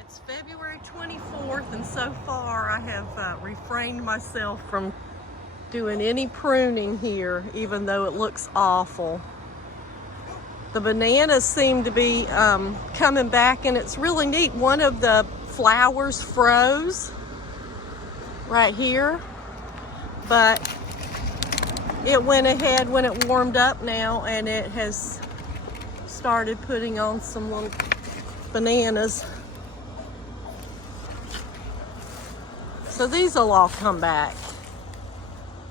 It's February 24th, and so far I have refrained myself from doing any pruning here, even though it looks awful. The bananas seem to be coming back, and it's really neat. One of the flowers froze right here, but it went ahead when it warmed up now, and it has started putting on some little bananas. So these will all come back,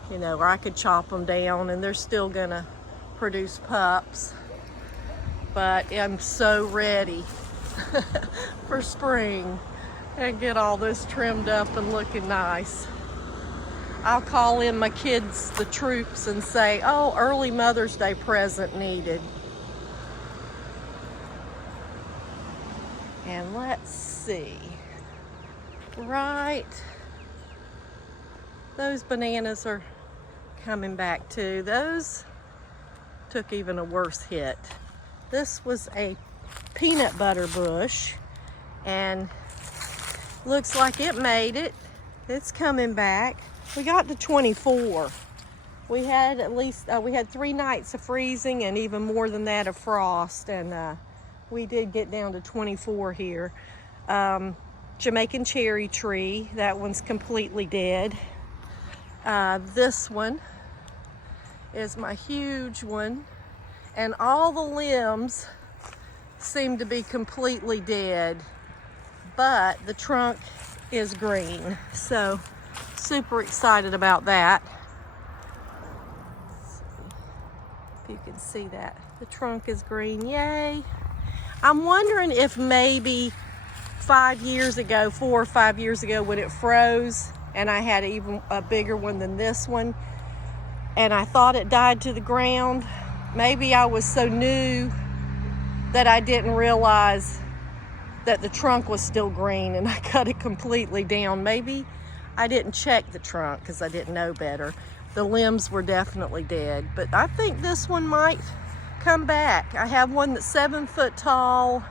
you know, or I could chop them down and they're still gonna produce pups. But I'm so ready for spring and get all this trimmed up and looking nice. I'll call in my kids, the troops, and say, oh, early Mother's Day present needed. And let's see, right, those bananas are coming back too. Those took even a worse hit. This was a peanut butter bush, and looks like it made it. It's coming back. We got to 24. We had at least, we had 3 nights of freezing and even more than that of frost, and we did get down to 24 here. Jamaican cherry tree, that one's completely dead. This one is my huge one, and all the limbs seem to be completely dead, but the trunk is green, so super excited about that. Let's see if you can see that. The trunk is green, yay. I'm wondering if maybe 5 years ago, 4 or 5 years ago, when it froze and I had even a bigger one than this one, and I thought it died to the ground, maybe I was so new that I didn't realize that the trunk was still green and I cut it completely down. Maybe I didn't check the trunk because I didn't know better. The limbs were definitely dead, but I think this one might come back. I have one that's 7 foot tall.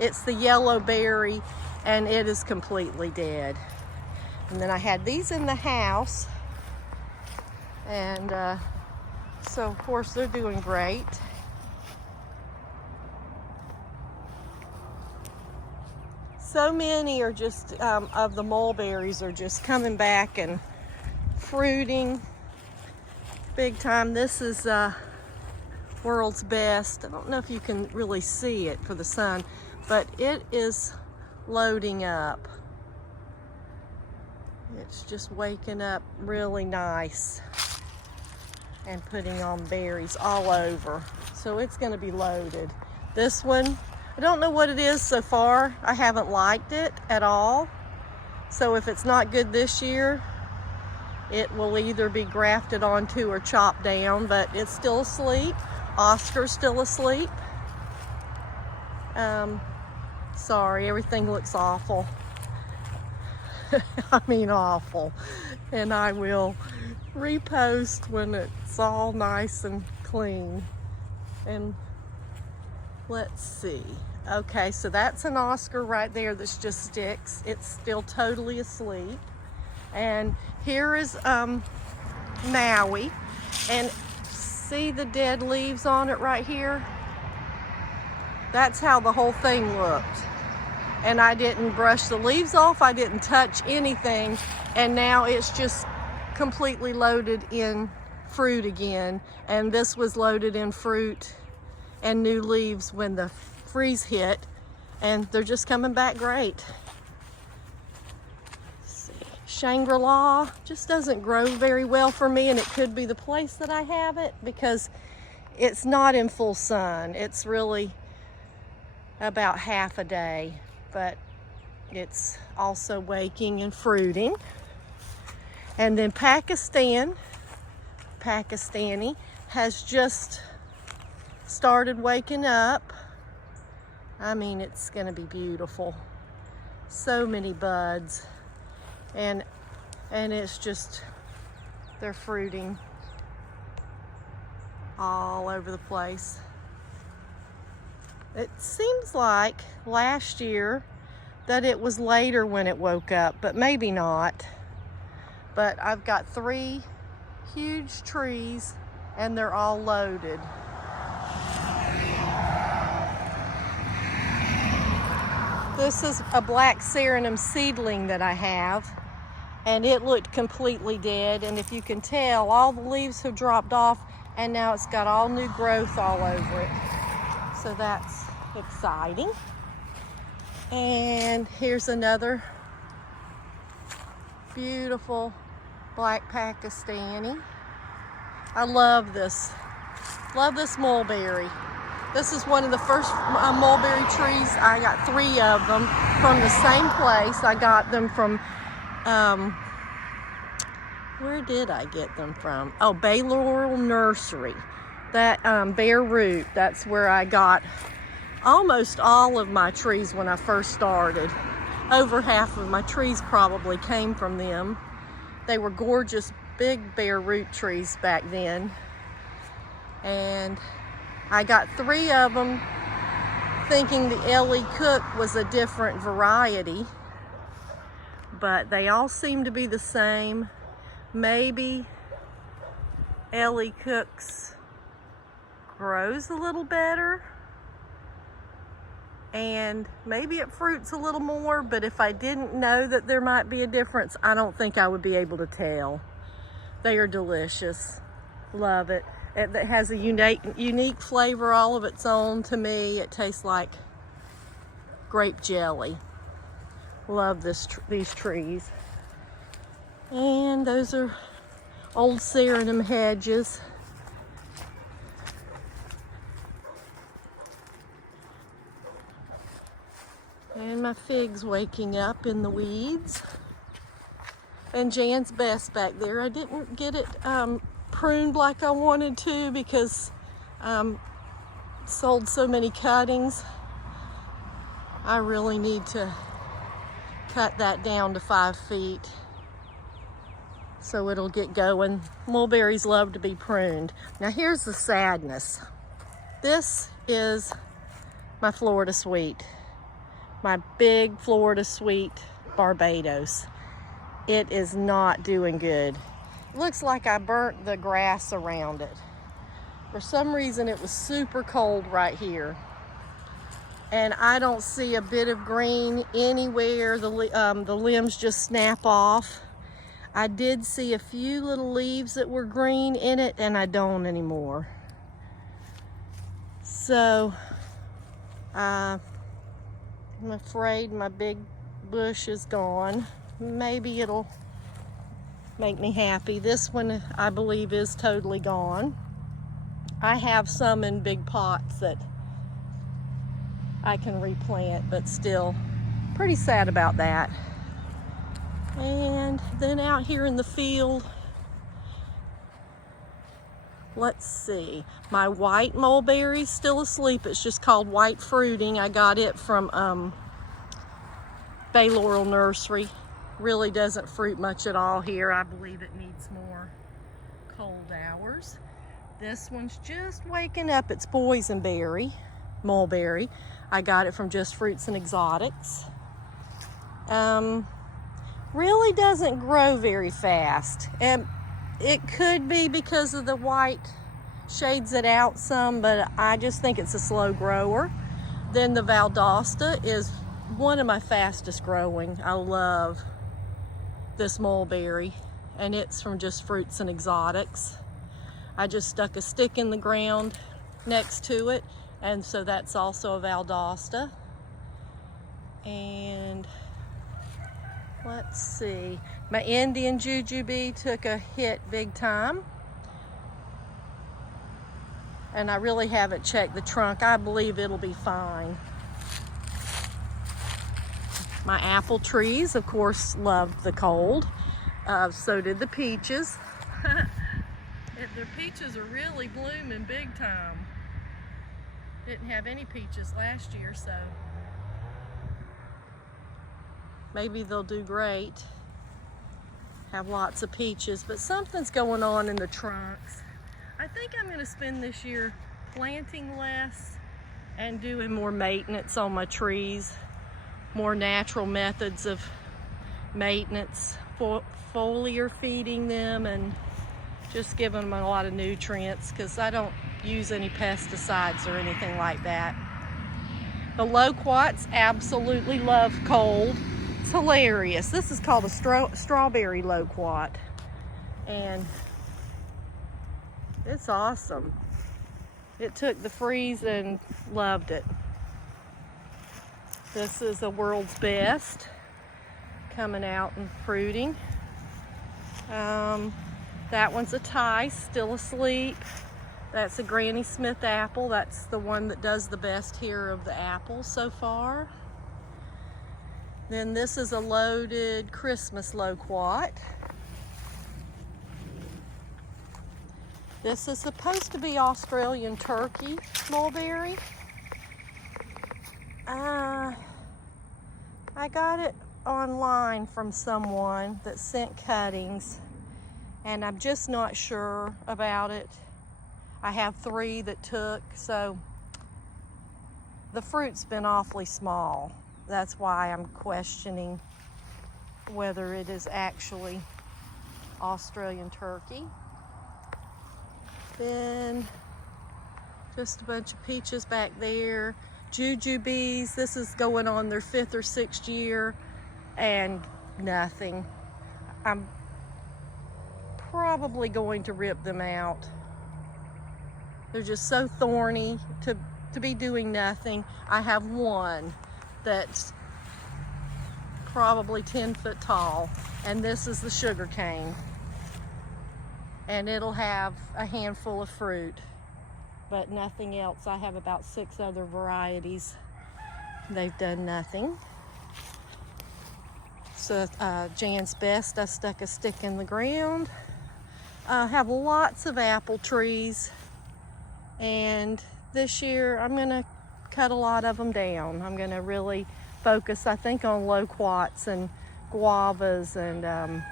It's the yellow berry, and it is completely dead. And then I had these in the house, and so of course they're doing great. So many are just of the mulberries are just coming back and fruiting big time. This is world's best. I don't know if you can really see it for the sun, but it is loading up. It's just waking up really nice and putting on berries all over. So it's going to be loaded. This one, I don't know what it is so far. I haven't liked it at all. So if it's not good this year, it will either be grafted onto or chopped down, but it's still asleep. Oscar's still asleep. Sorry, everything looks awful. I mean awful. And I will repost when it's all nice and clean. And let's see. Okay, so that's an Oscar right there that's just sticks. It's still totally asleep. And here is Maui. And see the dead leaves on it right here? That's how the whole thing looked. And I didn't brush the leaves off. I didn't touch anything. And now it's just completely loaded in fruit again. And this was loaded in fruit and new leaves when the freeze hit. And they're just coming back great. Shangri-La just doesn't grow very well for me, and it could be the place that I have it because it's not in full sun. It's really about half a day, but it's also waking and fruiting. And then Pakistani has just started waking up. I mean, it's gonna be beautiful. So many buds. And it's just, they're fruiting all over the place. It seems like last year that it was later when it woke up, but maybe not. But I've got 3 huge trees and they're all loaded. This is a black cerennium seedling that I have, and it looked completely dead, and if you can tell, all the leaves have dropped off and now it's got all new growth all over it. So that's exciting. And here's another beautiful black Pakistani. I love this mulberry. This is one of the first mulberry trees. I got 3 of them from the same place. I got them from, where did I get them from? Oh, Bay Laurel Nursery. That bare root, that's where I got almost all of my trees when I first started. Over half of my trees probably came from them. They were gorgeous, big bare root trees back then. And I got 3 of them thinking the Ellie Cook was a different variety, but they all seem to be the same. Maybe Ellie Cook's grows a little better and maybe it fruits a little more, but if I didn't know that there might be a difference, I don't think I would be able to tell. They are delicious. Love it. It has a unique flavor all of its own to me. It tastes like grape jelly. Love these trees. And those are old cerennium hedges. And my fig's waking up in the weeds. And Jan's best back there. I didn't get it pruned like I wanted to because sold so many cuttings. I really need to cut that down to 5 feet so it'll get going. Mulberries love to be pruned. Now here's the sadness. This is my Florida Sweet, my big Florida Sweet Barbados. It is not doing good. Looks like I burnt the grass around it. For some reason it was super cold right here. And I don't see a bit of green anywhere. The limbs just snap off. I did see a few little leaves that were green in it and I don't anymore. So I'm afraid my big bush is gone. Maybe it'll make me happy. This one I believe is totally gone. I have some in big pots that I can replant, but still pretty sad about that. And then out here in the field, let's see, my white mulberry's still asleep. It's just called white fruiting. I got it from Bay Laurel Nursery. Really doesn't fruit much at all here. I believe it needs more cold hours. This one's just waking up. It's Boysenberry Mulberry. I got it from Just Fruits and Exotics. Really doesn't grow very fast. And it could be because of the white shades it out some, but I just think it's a slow grower. Then the Valdosta is one of my fastest growing. I love this mulberry, and it's from Just Fruits and Exotics. I just stuck a stick in the ground next to it, and so that's also a Valdosta. And let's see, my Indian jujube took a hit big time, and I really haven't checked the trunk. I believe it'll be fine. My apple trees, of course, loved the cold. So did the peaches. The peaches are really blooming big time. Didn't have any peaches last year, so maybe they'll do great. Have lots of peaches, but something's going on in the trunks. I think I'm gonna spend this year planting less and doing more maintenance on my trees. more natural methods of maintenance, foliar feeding them and just giving them a lot of nutrients, because I don't use any pesticides or anything like that. The Loquats absolutely love cold. It's hilarious. This is called a strawberry Loquat, and it's awesome. It took the freeze and loved it. This is a world's best, coming out and fruiting. That one's a Tice, still asleep. That's a Granny Smith apple. That's the one that does the best here of the apples so far. Then this is a loaded Christmas Loquat. This is supposed to be Australian turkey mulberry. I got it online from someone that sent cuttings, and I'm just not sure about it. I have 3 that took, so the fruit's been awfully small. That's why I'm questioning whether it is actually Australian turkey. Then just a bunch of peaches back there. Jujubes, this is going on their 5th or 6th year, and nothing. I'm probably going to rip them out. They're just so thorny to be doing nothing. I have one that's probably 10 foot tall, and this is the sugar cane. And it'll have a handful of fruit, but nothing else. I have about 6 other varieties. They've done nothing. So Jan's Best, I stuck a stick in the ground. I have lots of apple trees, and this year I'm gonna cut a lot of them down. I'm gonna really focus, I think, on Loquats and Guavas and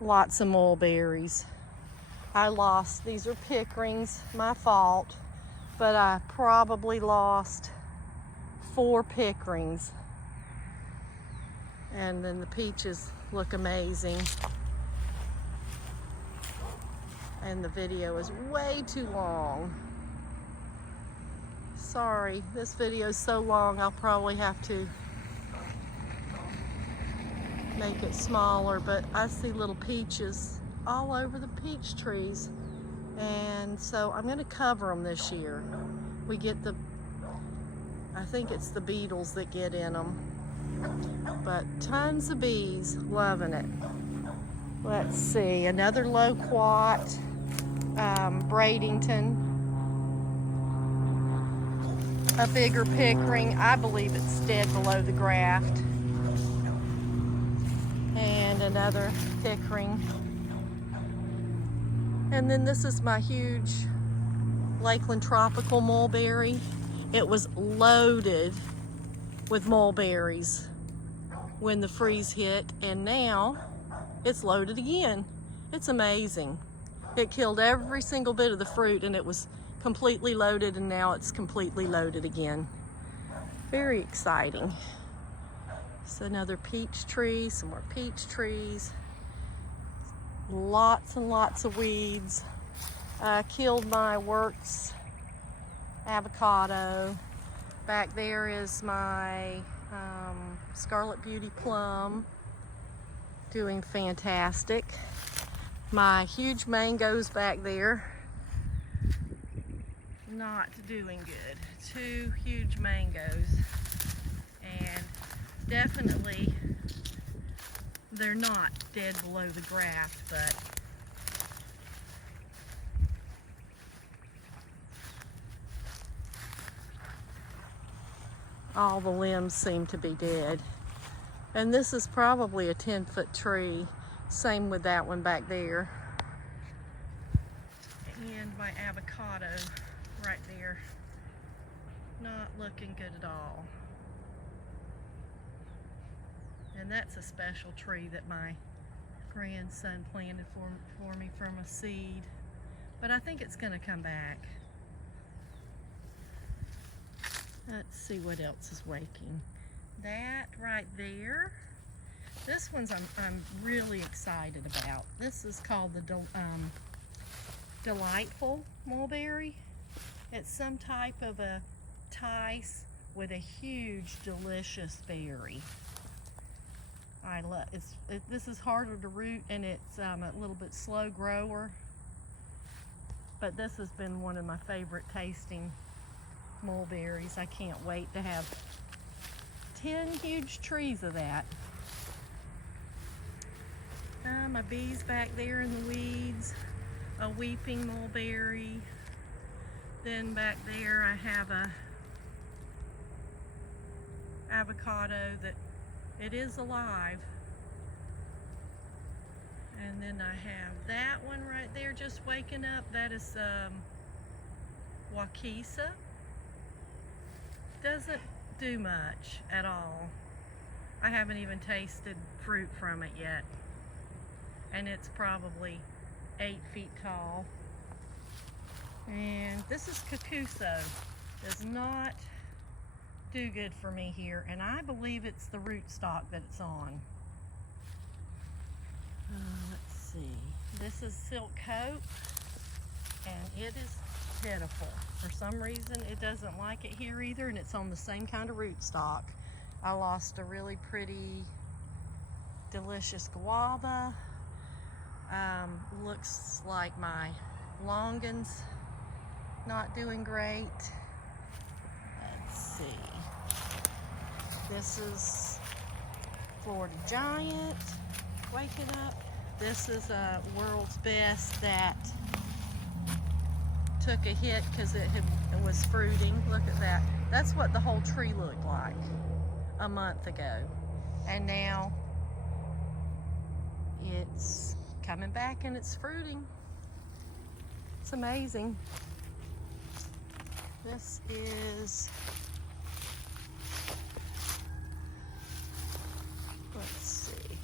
lots of Mulberries. I lost, these are pickerings, my fault, but I probably lost 4 pickerings. And then the peaches look amazing. And the video is way too long. Sorry, this video is so long, I'll probably have to make it smaller, but I see little peaches all over the peach trees. And so I'm gonna cover them this year. We get I think it's the beetles that get in them. But tons of bees, loving it. Let's see, another Loquat, Bradenton, a bigger pickering. I believe it's dead below the graft. And another pickering. And then this is my huge Lakeland tropical mulberry. It was loaded with mulberries when the freeze hit, and now it's loaded again. It's amazing. It killed every single bit of the fruit, and it was completely loaded, and now it's completely loaded again. Very exciting. So another peach tree, some more peach trees. Lots and lots of weeds. Killed my Works avocado. Back there is my Scarlet Beauty plum, doing fantastic. My huge mangoes back there, not doing good. 2 huge mangoes, and definitely they're not dead below the graft, but all the limbs seem to be dead. And this is probably a 10-foot tree. Same with that one back there. And my avocado right there. Not looking good at all. And that's a special tree that my grandson planted for me from a seed. But I think it's gonna come back. Let's see what else is waking. that right there. This one's I'm really excited about. This is called the Delightful Mulberry. It's some type of a tice with a huge, delicious berry. I love this is harder to root, and it's a little bit slow grower. But this has been one of my favorite tasting mulberries. I can't wait to have 10 huge trees of that. My bee's back there in the weeds. A weeping mulberry. Then back there I have a avocado that it is alive. And then I have that one right there just waking up. That is Waukesa. Doesn't do much at all. I haven't even tasted fruit from it yet. And it's probably 8 feet tall. And this is Kokuso. Does not do good for me here, and I believe it's the rootstock that it's on. Let's see. This is Silk Coat, and it is pitiful. For some reason, it doesn't like it here either, and it's on the same kind of rootstock. I lost a really pretty, delicious guava. Looks like my longan's not doing great. Let's see. This is Florida Giant waking up. This is a World's Best that took a hit because it was fruiting. Look at that. That's what the whole tree looked like a month ago. And now it's coming back and it's fruiting. It's amazing. This is, let's see,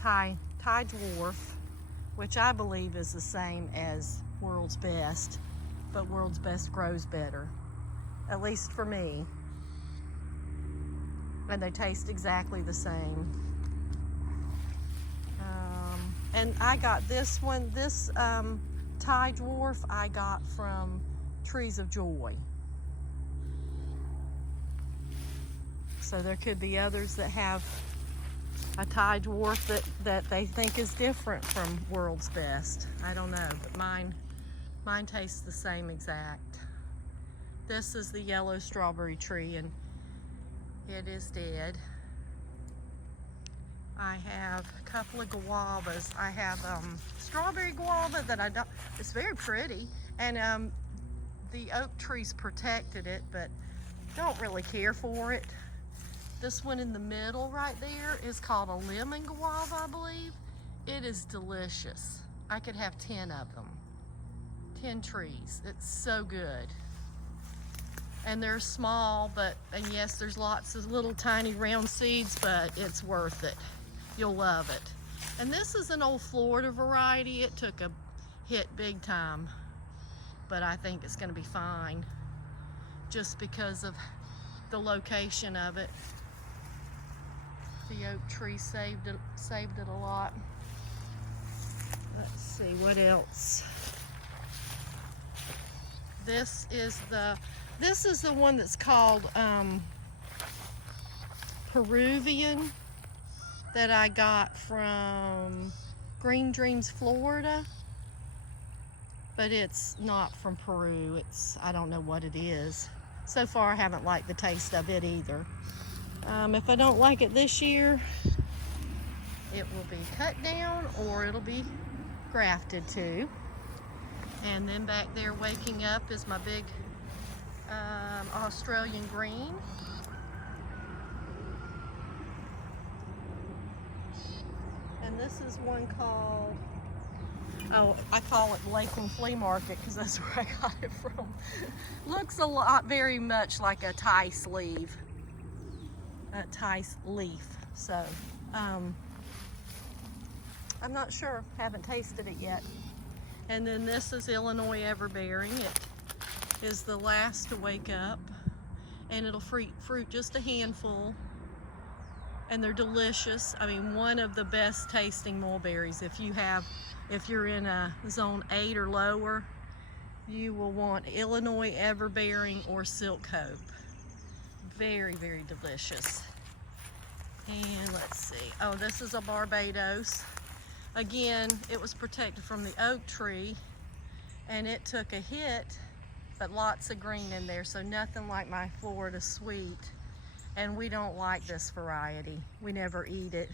Thai Dwarf, which I believe is the same as World's Best, but World's Best grows better, at least for me. And they taste exactly the same. And I got this one, this Thai Dwarf I got from Trees of Joy. So there could be others that have a Thai Dwarf that they think is different from World's Best. I don't know, but mine tastes the same exact. This is the yellow strawberry tree, and it is dead. I have a couple of guavas. I have strawberry guava that I don't, it's very pretty, and the oak trees protected it, but don't really care for it. This one in the middle right there is called a lemon guava, I believe. It is delicious. I could have 10 of them. 10 trees. It's so good. And they're small, and yes, there's lots of little tiny round seeds, but it's worth it. You'll love it. And this is an old Florida variety. It took a hit big time, but I think it's gonna be fine just because of the location of it. The oak tree saved it a lot. Let's see, what else? This is the one that's called Peruvian, that I got from Green Dreams, Florida. But it's not from Peru. I don't know what it is. So far, I haven't liked the taste of it either. If I don't like it this year, it will be cut down or it'll be grafted too. And then back there waking up is my big Australian green. And this is one called, I call it Lakeland Flea Market because that's where I got it from. Looks a lot, very much like a tice leaf. So, I'm not sure, haven't tasted it yet. And then this is Illinois Everbearing. It is the last to wake up, and it'll fruit just a handful and they're delicious. I mean, one of the best tasting mulberries. If you're in a zone 8 or lower, you will want Illinois Everbearing or Silk Hope. Very, very delicious. And let's see, oh, this is a Barbados. Again, it was protected from the oak tree and it took a hit, but lots of green in there, so nothing like my Florida Sweet. And we don't like this variety. We never eat it.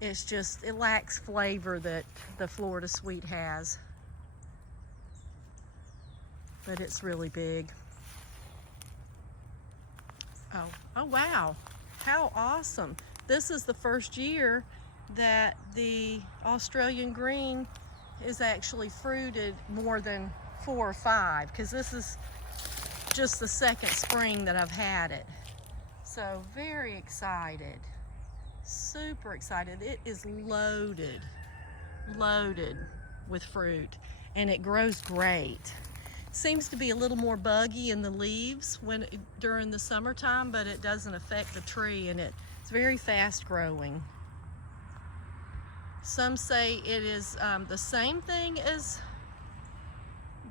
It's just, it lacks flavor that the Florida Sweet has. But it's really big. Oh wow, how awesome. This is the first year that the Australian green is actually fruited more than 4 or 5, because this is just the second spring that I've had it. So very excited, super excited. It is loaded with fruit, and it grows great. Seems to be a little more buggy in the leaves during the summertime, but it doesn't affect the tree, and it's very fast growing. Some say it is the same thing as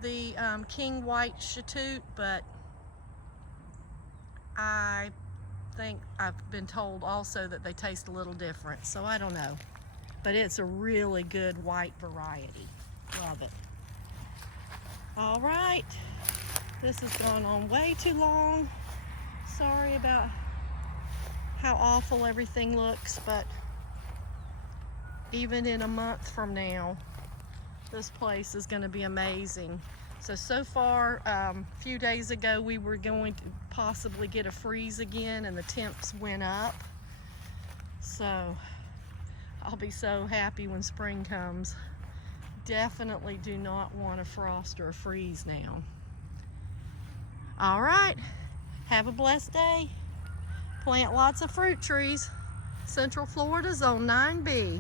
the King White Chatoot, but I think I've been told also that they taste a little different, so I don't know. But it's a really good white variety. Love it. All right, this has gone on way too long. Sorry about how awful everything looks, but even in a month from now, this place is going to be amazing. So far, a few days ago, we were going to possibly get a freeze again, and the temps went up. So I'll be so happy when spring comes. Definitely do not want a frost or a freeze now. All right, have a blessed day. Plant lots of fruit trees. Central Florida, Zone 9B.